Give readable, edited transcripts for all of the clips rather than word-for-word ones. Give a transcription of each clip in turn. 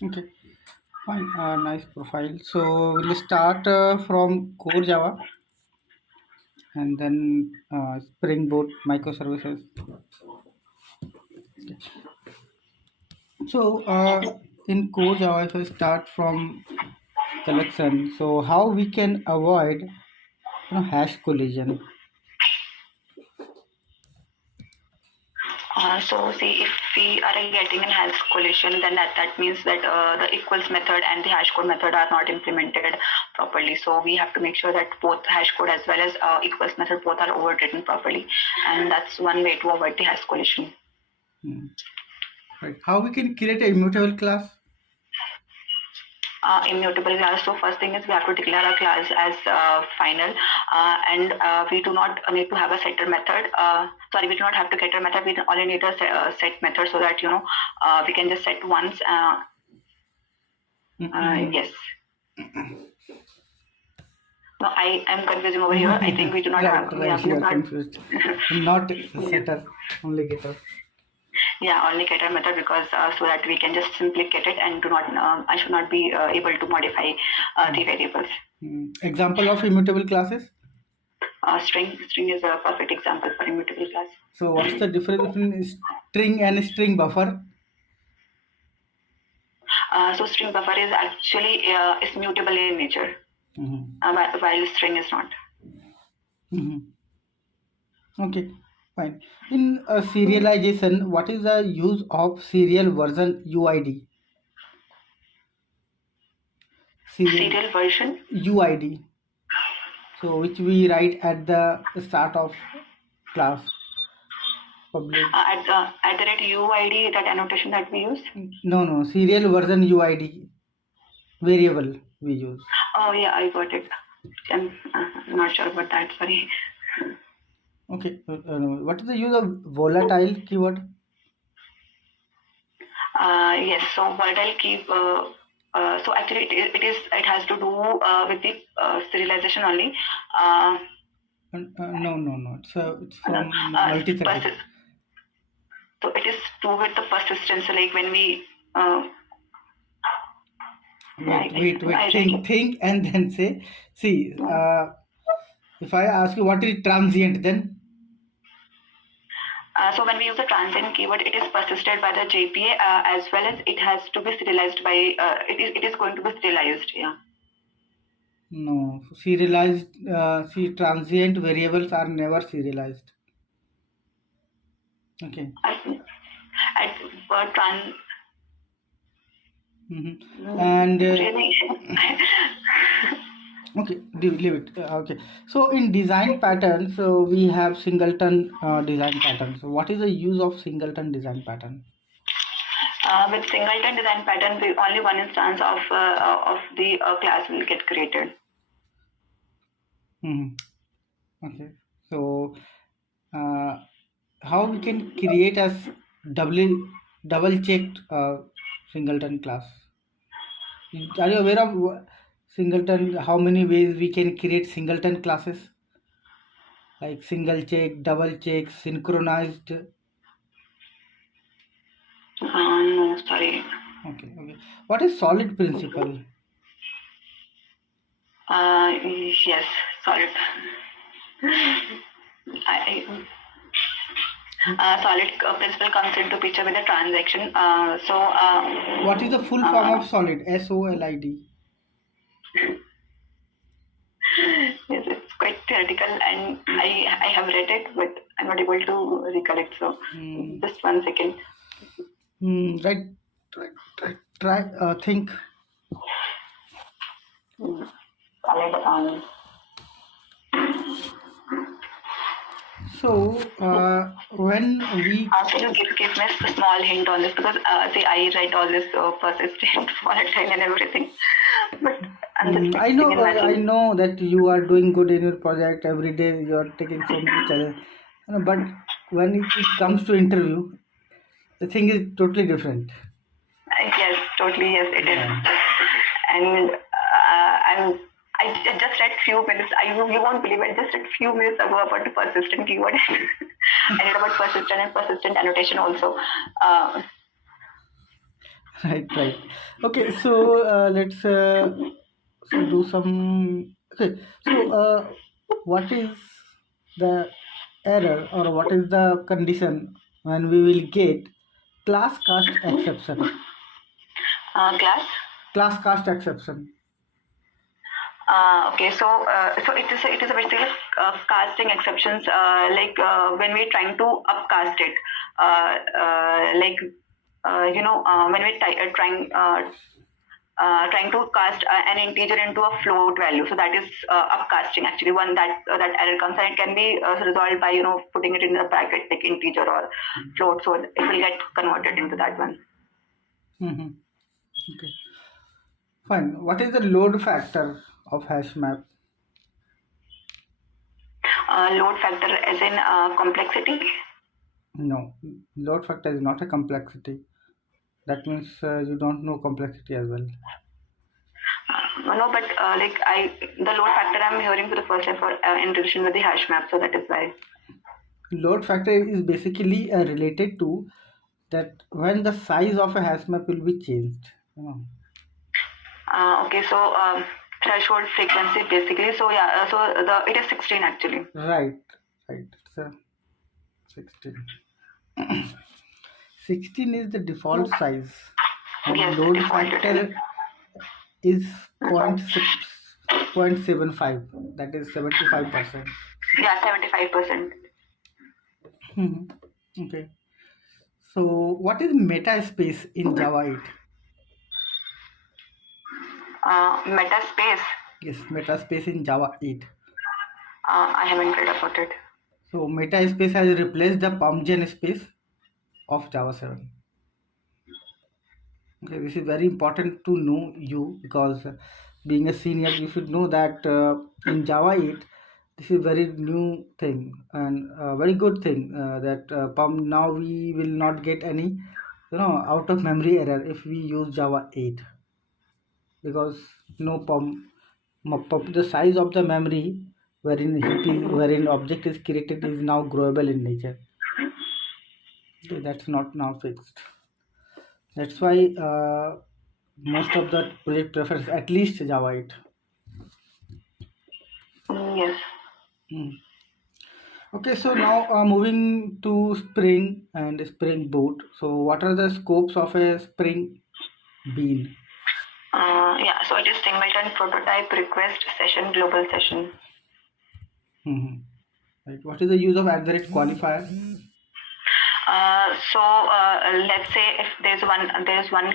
Okay, fine. Nice profile. So we'll start from core Java and then Spring Boot microservices. So in core Java, if I start from collection, so how we can avoid hash collision? So see, if we are getting an hash collision, then that means that the equals method and the hash code method are not implemented properly. So we have to make sure that both hash code as well as equals method both are overwritten properly, and that's one way to avoid the hash collision. Right. How we can create a immutable class? Immutable class. So first thing is we have to declare a class as final, and we do not need to have a setter method. We do not have to getter method. We only need a set method so that we can just set once. Yes. No, I am confusing over here. I think we do not Right, have. right. We You do are not. confused. Not setter, only getter. Yeah, only getter method because so that we can just simply get it and do not. I should not be able to modify the variables. Example of immutable classes? String is a perfect example for immutable class. So what's the difference between string and string buffer? So string buffer is actually is mutable in nature, while string is not. Okay, fine. In serialization, what is the use of serial version UID? Serial version UID. So which we write at the start of class. Public. At the rate UID, that annotation that we use. No. Serial version UID variable we use. Oh yeah, I got it. I'm not sure about that. Sorry. Okay. What is the use of volatile keyword? Yes. So volatile key. So actually, it has to do with the serialization only. No. It's from multi-threaded. So it is to do with the persistence, like when we. Wait. Think, and then say. See, if I ask you what is transient, then. So when we use the transient keyword, it is persisted by the JPA as well as it has to be serialized by. It is going to be serialized. Yeah. No, serialized. See, transient variables are never serialized. Okay. And okay, leave it. Okay. So in design patterns, so we have singleton design pattern. So what is the use of singleton design pattern? With singleton design pattern, only one instance of the class will get created. Okay. So how we can create a double checked singleton class? Are you aware of singleton? How many ways we can create singleton classes? Like single check, double check, synchronized. No, sorry. Okay. What is solid principle? Yes, solid. Solid principle comes into picture with the transaction. What is the full form of solid? SOLID. Yes, it's quite theoretical, and I have read it, but I'm not able to recollect. So just 1 second. Right. Try think. Solid. So when we can you give me a small hint on this, because see, I write all this persistent, volatile, and everything. But I know that you are doing good in your project every day. You are taking so many challenges, but when it comes to interview, the thing is totally different. Yes, totally. Yes, it is. And I just read few minutes. You won't believe it. I just read few minutes ago about the persistent keyword. I read about persistent and persistent annotation also. Right. Okay, so let's do some. Okay, so what is the error or what is the condition when we will get class cast exception? Class. Class cast exception. Okay, so it is a basically casting exceptions, when we're trying to upcast it, when we're trying to cast an integer into a float value. So that is upcasting actually. One that error comes, and it can be resolved by putting it in the bracket like integer or float, so it will get converted into that one. Mm-hmm. Okay, fine. What is the load factor of hash map? Load factor as in complexity. No, load factor is not a complexity. That means you don't know complexity as well. No, but the load factor I'm hearing for the first time for in relation with the hash map, so that is why. Load factor is basically related to that when the size of a hash map will be changed. Okay, so threshold frequency basically. So yeah, it is 16 actually. Right. It's a 16. 16 is the default size, and Yes, load default factor is 0.75. That is 75%. Yeah, 75%. Okay. So, what is meta space in Java 8? Meta space. Yes, meta space in Java 8. I haven't read about it. So, meta space has replaced the pumgen space of Java 7. Okay, this is very important to know you because being a senior, you should know that in Java 8, this is very new thing and very good thing that now we will not get any out of memory error if we use Java 8 because no the size of the memory wherein object is created is now growable in nature. Okay, that's not now fixed. That's why most of the project prefers at least Java 8. Yes. Okay, so now moving to Spring and Spring Boot. So, what are the scopes of a Spring Bean? Yeah, so it is singleton prototype request session global session. Right. What is the use of @qualifier? Let's say if there's one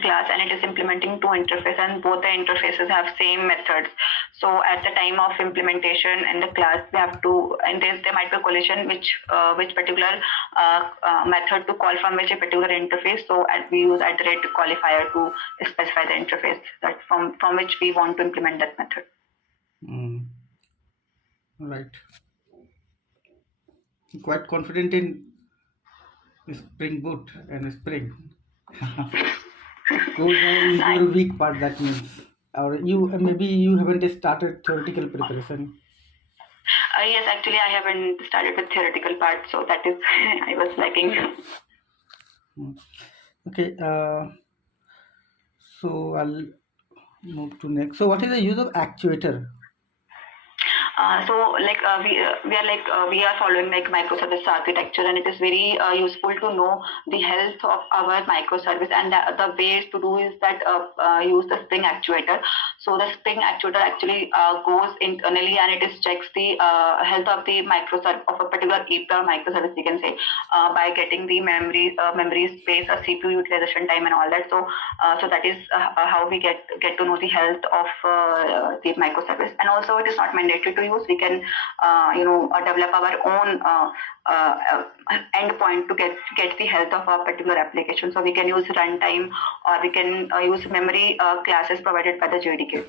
class and it is implementing two interfaces and both the interfaces have same methods. So at the time of implementation in the class, they have to, and there might be a collision which particular method to call from which a particular interface. So we use @qualifier to specify the interface that from which we want to implement that method. Right. Quite confident in Spring Boot and Spring. Code is your weak part, that means. Or maybe you haven't started theoretical preparation. Yes, actually, I haven't started with theoretical part, so that is I was lacking. Okay. So I'll move to next. So what is the use of actuator? We are following like microservice architecture, and it is very useful to know the health of our microservice. And the ways to do is that use the Spring actuator. So the Spring actuator actually goes internally and it is checks the health of the microservice of a particular API or microservice, you can say, by getting the memory space, CPU utilization time, and all that. So that is how we get to know the health of the microservice. And also, it is not mandatory to use. We can develop our own endpoint to get the health of a particular application. So we can use runtime, or we can use memory classes provided by the JDK.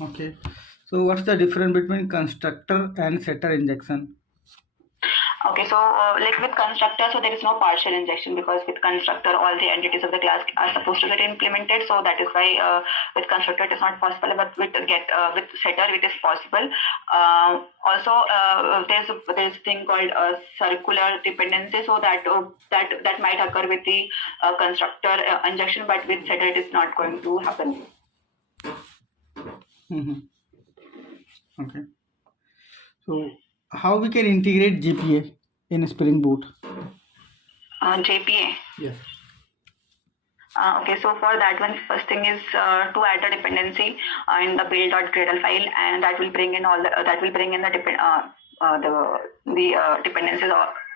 Okay. So what's the difference between constructor and setter injection? Okay, so like with constructor, so there is no partial injection, because with constructor all the entities of the class are supposed to get implemented. So that is why with constructor it is not possible, but with with setter it is possible. Also, there's a thing called circular dependency, so that might occur with the constructor injection, but with setter it is not going to happen. Okay. So how we can integrate GPA in Spring Boot? JPA. Yes. Okay, so for that one, first thing is to add a dependency in the build.gradle file, and that will bring in all the dependencies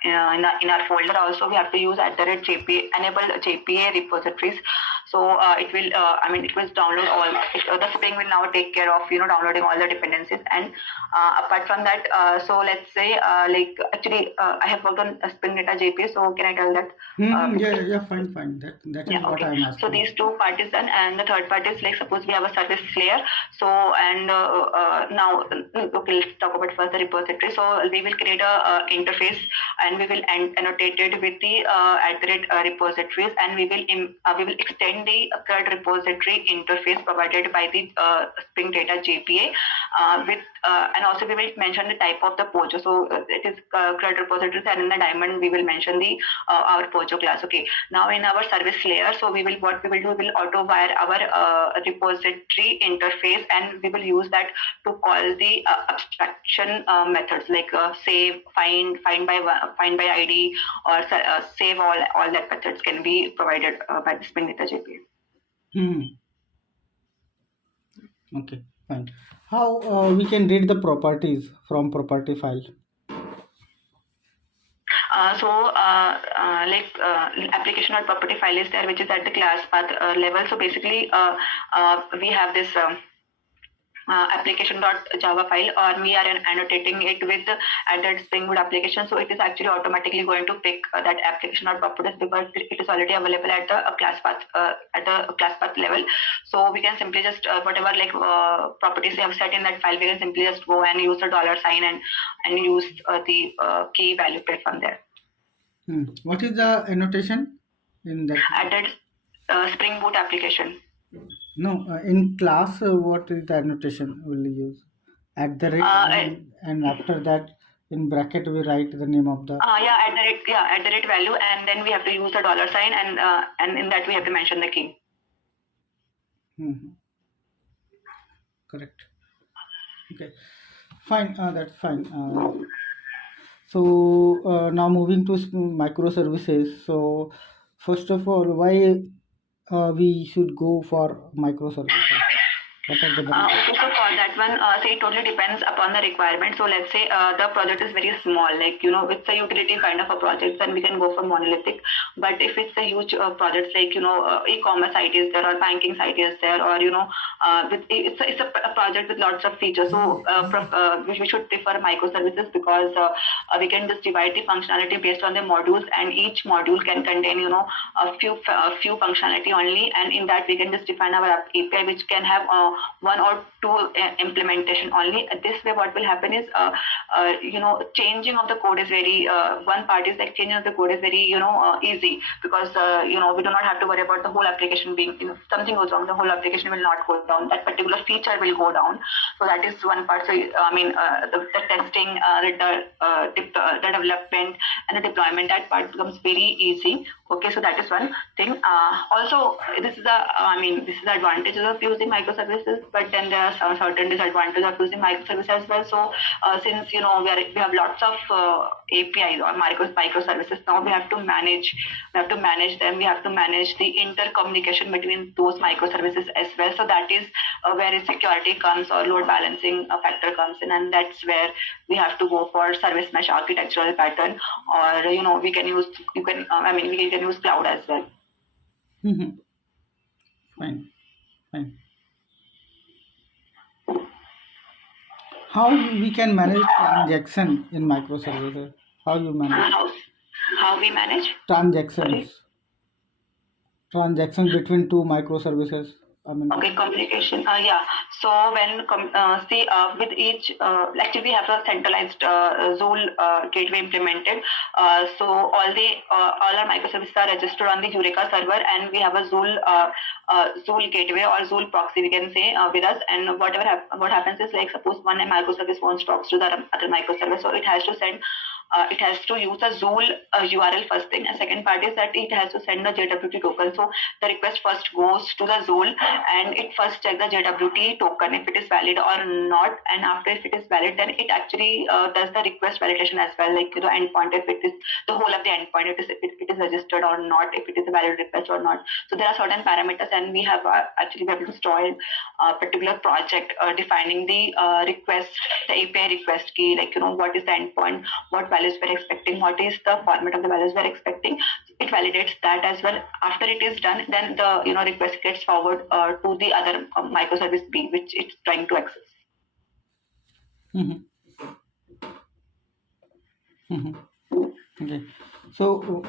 in our folder. Also, we have to use @JPA, enable JPA repositories. So it will, it will download all. The Spring will now take care of downloading all the dependencies. And apart from that, so let's say I have worked on Spring Data JPA. So can I tell that? Yeah, fine. That is what I'm asking. So these two part is done, and the third part is like, suppose we have a service layer. So and now okay, let's talk about first the repository. So we will create a interface, and we will annotate it with the repositories, and we will extend the CRUD repository interface provided by the Spring Data JPA and also we will mention the type of the Pojo. So it is CRUD repositories, and in the diamond we will mention the our Pojo class. Okay. Now in our service layer, so we will auto wire our repository interface, and we will use that to call the abstraction methods like save, find by ID, or save. All that methods can be provided by the Spring Data JPA. Okay, fine. How we can read the properties from property file? Application or property file is there, which is at the class path level. So basically, we have this application.java file, or we are annotating it with added Spring Boot application. So it is actually automatically going to pick that application or properties, because it is already available at the class path level. So we can simply just whatever properties we have set in that file, we can simply just go and use the $sign and use the key value paired from there. What is the annotation in that? Added Spring Boot application. No, in class, what is the annotation will you use? At the rate, and after that, in bracket, we write the name of the. At the rate value, and then we have to use the $sign, and in that we have to mention the key. Correct. Okay, fine. That's fine. So now moving to microservices. So first of all, why we should go for microservices? What are the benefits? Okay, so for that one, it totally depends upon the requirement. So let's say the project is very small, it's a utility kind of a project, then we can go for monolithic. But if it's a huge project, e-commerce site is there, or banking site is there, or it's a project with lots of features. So we should prefer microservices, because we can just divide the functionality based on the modules, and each module can contain a few functionality only, and in that we can just define our API, which can have one or two implementation only. This way what will happen is changing of the code is very one part is like changing of the code is very easy, because we do not have to worry about the whole application being, if something goes wrong, the whole application will not go down, that particular feature will go down. So that is one part. So the testing, the development and the deployment, that part becomes very easy. Okay, so that is one thing. Also, this is the advantages of using microservices, but then there are some certain disadvantages of using microservices as well. So since we have lots of APIs or microservices, now we have to manage them. We have to manage the intercommunication between those microservices as well. So that is where security comes, or load balancing factor comes in, and that's where we have to go for service mesh architectural pattern, or we can use cloud as well. Fine. How we can manage transaction in microservices? How you manage? How we manage transactions? Transaction between two microservices. Okay, communication. Yeah. So when with each actually we have a centralized Zool gateway implemented. So all our microservices are registered on the Eureka server, and we have a Zool gateway or Zool proxy, we can say, with us. And what happens is, like, suppose one microservice wants to talk to the other microservice, so it has to send. It has to use a Zool URL first thing, and second part is that it has to send the JWT token. So the request first goes to the Zool, and it first check the JWT token if it is valid or not, and after if it is valid, then it actually does the request validation as well, like the endpoint, if it is the whole of the endpoint, it is registered or not, if it is a valid request or not. So there are certain parameters, and we have actually we have installed a particular project defining the request, the API request key, like what is the endpoint, what values we're expecting, what is the format of the values we're expecting. It validates that as well. After it is done, then the request gets forward to the other microservice B, which it's trying to access. Okay. So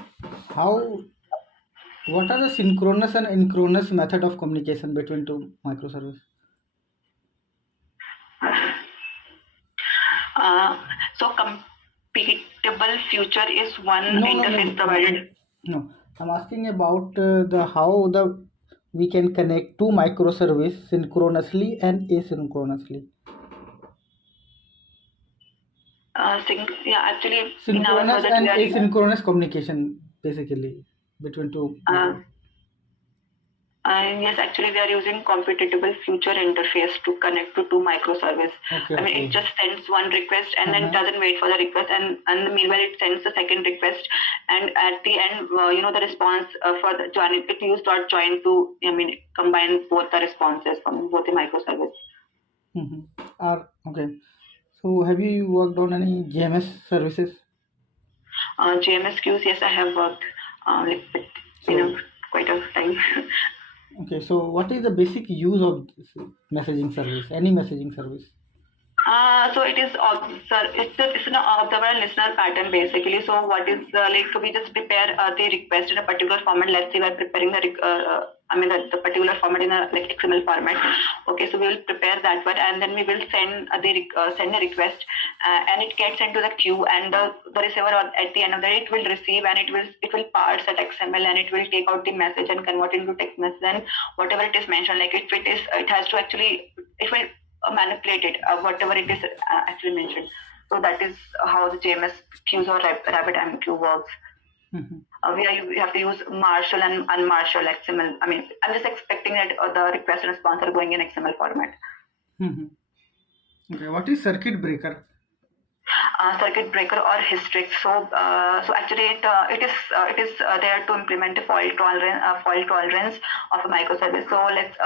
what are the synchronous and asynchronous method of communication between two microservices? So compatible future is one interface provided. No, I'm asking about we can connect two microservices synchronously and asynchronously. Actually, synchronous and asynchronous communication basically between two. Yes, actually, we are using compatible future interface to connect to two microservices. Okay, it just sends one request and then doesn't wait for the request, and meanwhile it sends the second request, and at the end, the response for the join, it used .join to combine both the responses from both the microservices. Okay. So have you worked on any JMS services? JMS queues, yes, I have worked quite a time. Okay, so what is the basic use of messaging service? Any messaging service? So it is it's an observer and listener pattern basically. So what is we just prepare the request in a particular format. Let's say we're preparing the particular format in a XML format. Okay, so we will prepare that one, and then we will send send a request, and it gets into the queue, and the receiver at the end of the day, it will receive, and it will parse that XML, and it will take out the message and convert it into text message. Then whatever it is mentioned, like if it is, it has to actually, it will manipulate it, whatever it is actually mentioned. So that is how the JMS queues or RabbitMQ works. We have to use Marshall and unmarshal XML. I'm just expecting that the request and response are going in XML format. Okay, what is circuit breaker? Circuit breaker or hystéric. So actually it is there to implement a fault tolerance of a microservice. So let's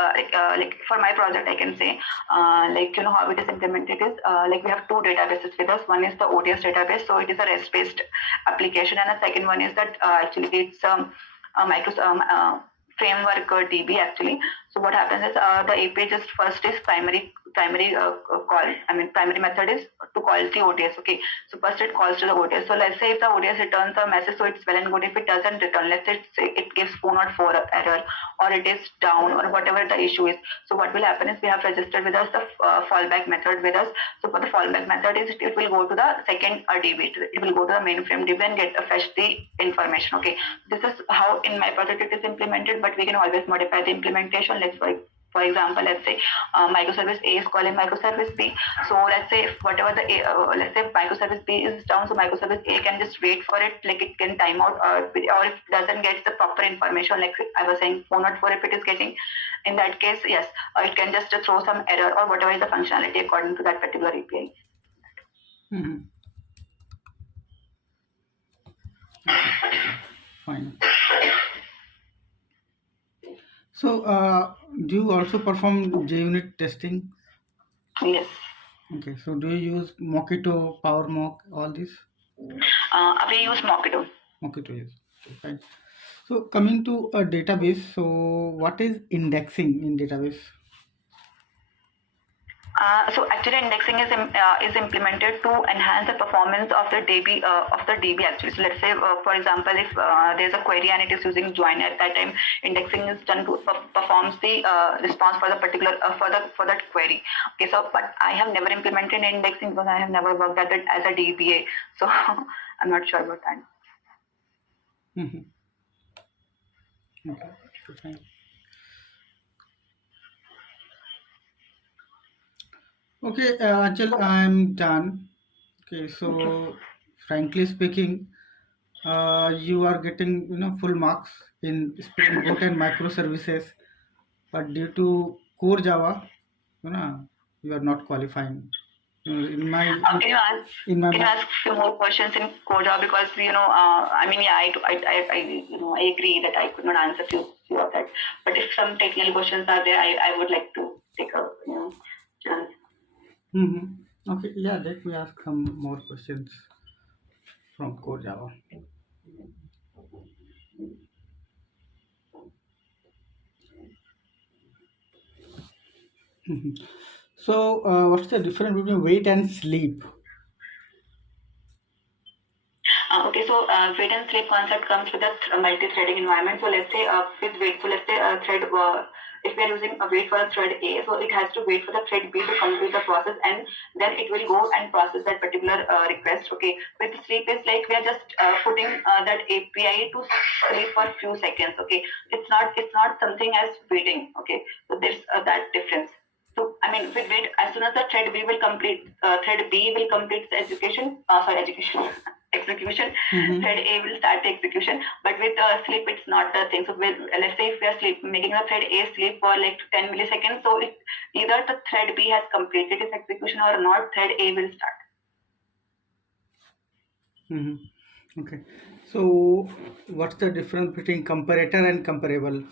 for my project I can say how it is implemented is we have two databases with us. One is the ODS database, so it is a REST based application, and the second one is that actually it's a framework DB actually. So what happens is the API just first is primary call. Primary method is to call the ODS. Okay, so first it calls to the ODS. So let's say if the ODS returns a message, so it's well and good. If it doesn't return, let's say it gives 404 error, or it is down, or whatever the issue is. So what will happen is we have registered with us the fallback method with us. So for the fallback method is it will go to the second DB. It will go to the mainframe DB and fetch the information. Okay, this is how in my project it is implemented, but we can always modify the implementation. For example, let's say microservice A is calling microservice B. So let's say if whatever let's say microservice B is down, so microservice A can just wait for it, like it can time out, or if it doesn't get the proper information, like I was saying 404, if it is getting, in that case, yes, it can just throw some error or whatever is the functionality according to that particular API. Fine. So, do you also perform JUnit testing? Yes. Okay, so do you use Mockito, PowerMock, all this? We use Mockito. Mockito, yes. Okay, fine. So, coming to a database, so what is indexing in database? So actually, indexing is implemented to enhance the performance of the DB actually. So let's say, for example, if there's a query and it is using join, at that time, indexing is done to performs the response for the particular for that query. Okay, so but I have never implemented indexing because I have never worked at it as a DBA, so I'm not sure about that. Okay, fine. Okay, Achal, I'm done. Okay, so frankly speaking, you are getting full marks in Spring Boot and microservices, but due to core Java, you are not qualifying. In my Can you ask? in my Can you ask few more questions in Coda, because I mean, yeah, I agree that I could not answer few of that. But if some technical questions are there, I would like to take a chance. Okay, yeah, let me ask some more questions from core Java. So, what's the difference between wait and sleep? Okay, so wait and sleep concept comes with a multi-threading environment. So let's say with wait, so let's say a thread, if we are using a wait for a thread A, so it has to wait for the thread B to complete the process, and then it will go and process that particular request. Okay, with sleep is like we are just putting that API to sleep for a few seconds. Okay, it's not something as waiting. Okay, so there's that difference. So, I mean, with wait, as soon as the thread B will complete the execution, thread A will start the execution. But with sleep, it's not the thing. So, let's say if we are making the thread A sleep for like 10 milliseconds, so either the thread B has completed its execution or not, thread A will start. Okay. So, what's the difference between comparator and comparable?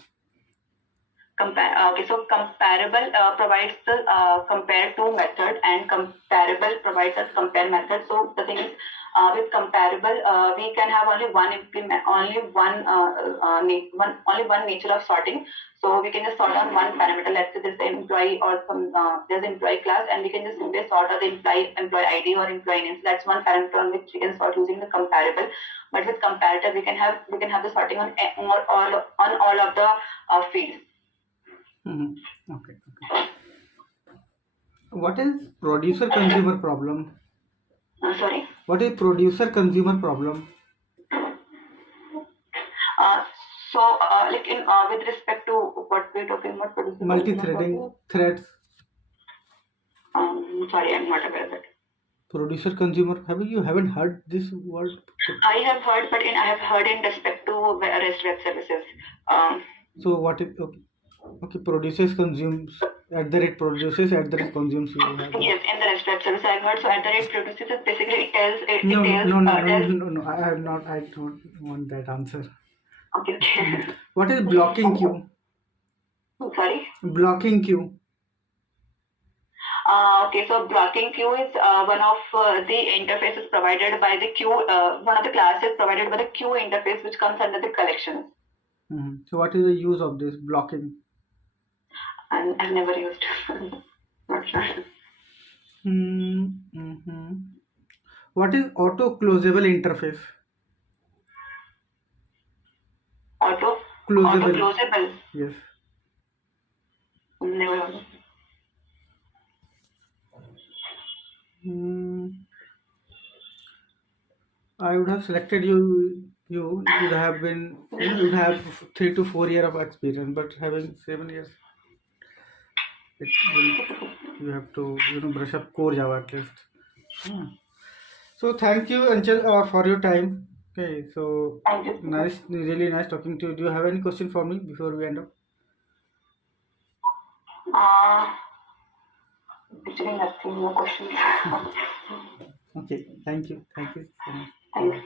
Okay, so comparable provides the compare to method, and comparable provides us compare method. So the thing is, with comparable, we can have only one nature of sorting. So we can just sort on one parameter. Let's say there's the employee or there's an employee class, and we can just simply sort on the employee ID or employee name. So that's one parameter on which we can sort using the comparable. But with comparator, we can have the sorting on all of the fields. Okay. What is producer consumer problem? Sorry. What is producer consumer problem? Like in with respect to what we're talking about, producer Multi-threading threads. Sorry, I'm not aware of that. Producer consumer. You haven't heard this word? I have heard, but I have heard in respect to REST web services. So what is okay? Produces consumes at the rate produces at the rate consumes. Yes, in the REST web service I've heard. So at the rate produces is basically it tells. No. I have not. I don't want that answer. Okay. What is blocking queue? Sorry. Blocking queue. Okay, so blocking queue is one of the interfaces provided by the queue, one of the classes provided by the queue interface, which comes under the collections. So what is the use of this blocking? I've never used. Not sure. What is auto closable interface? Auto closable. Yes. Never heard. I would have selected you. You would have been. You would have 3 to 4 years of experience, but having 7 years, you have to brush up core Java at least. So thank you, Anchal, for your time. Okay, so nice, really nice talking to you. Do you have any question for me before we end up? Actually, nothing. No questions. Okay, thank you so much. Thanks.